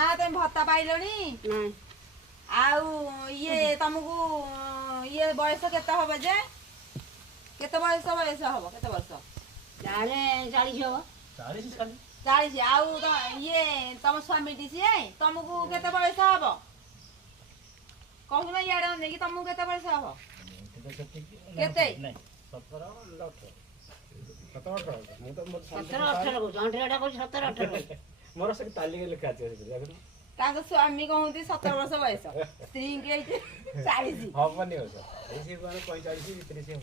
हाँ तुम भत्ता पाइलनी आउ ये तुमको ये बयस केते हबे जे केते बयस हबो केते वर्ष जाने 40 हो 40 आउ ये तुम स्वामी सी तुमको केते बयस हबो कहू ना याडे कि तुमको केते बयस हबो केते 17 18 को अंटरेटा को 17 18 मोर से तालिका लिखा আছে ताको स्वामी कहूती 17 वर्ष बयस स्त्री के 40 हबनी हो सर एसी कोन 45 भीतर से हो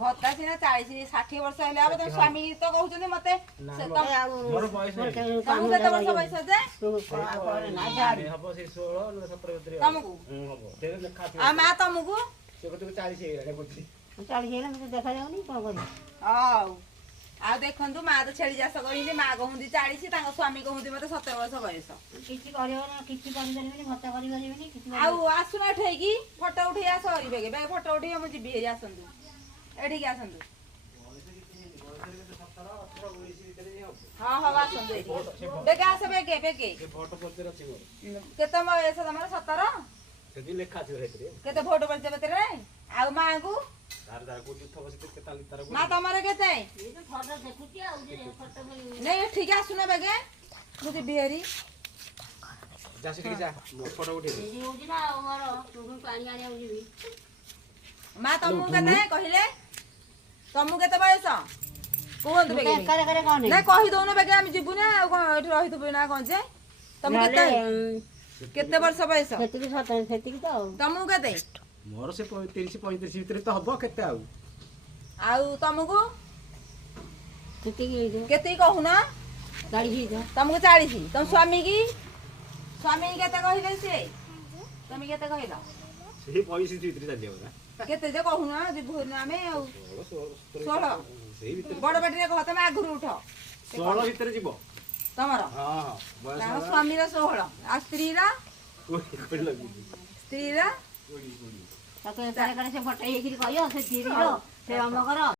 भत्ता सिना 40 60 वर्ष हेले अब तुम स्वामी तो कहउछने मते मोर बयस तुमको केते वर्ष बयस जे ना जाड़ी हबो से 16 न 17 भीतर तुमको हबो तेरे लिखा আছে आ मा तुमको से को 40 हे बुझी 40 हेले मते देखा जाउनी कोन करी आउ आ देखंतु मा तो छेली जास करिले मा कहूती 40 ताको स्वामी कहूती मते 17 वर्ष बयस किछि करियो ना किछि करि देबेनी भत्ता करि देबेनी किछि आउ आसुना ठेकी फोटो उठै आस हरि बेगे बेगे फोटो उठै हम जिबि हे आसंतु एठी के आसंतु हां हां आसंतु एठी बेगे आसे बेगे बेगे फोटो पते अछि मोर केते बयस तमर 17 सेदी लिखा अछि रेतरे केते फोटो पर जेबे तेरे आउ मांगू दार दार को थबो से केते ताली तार को मा तमरे केते फोटो देखुची आ फोटो नहीं ठीक है सुना बेगे मुझे बिहारी जा से जा फोटो उठे देजी होजी ना हमर तू पानी आनी आउजी मां तमु केते कहिले तमु केते बयस कोहंत बेगे करे करे कोन नहीं कहि दोनो बेगे हम जिबु ना एठी रहि तबे ना कोन जे तमु केते केते वर्ष बयस सेतिकी 17 सेतिकी तो तमु केते मोर से 30 35 भीतर तो हबो केते आउ तमको सेतिकी केते कहू ना 40 तमको 40 तुम स्वामी केते कहिले से तुम केते कहिला से 35 भीतर चल जाओ ना केते जे कहू ना जिबु ना में 16 सेही भीतर बड़ बेटी कह तमे आगुरु उठ 16 भीतर जीवो तमर हां बस स्वामी रा 16 आ स्त्री रा कोई लगी स्त्री रा ताके करे करे से फटै हेकिरी कहियो से धीरे रो से हम कर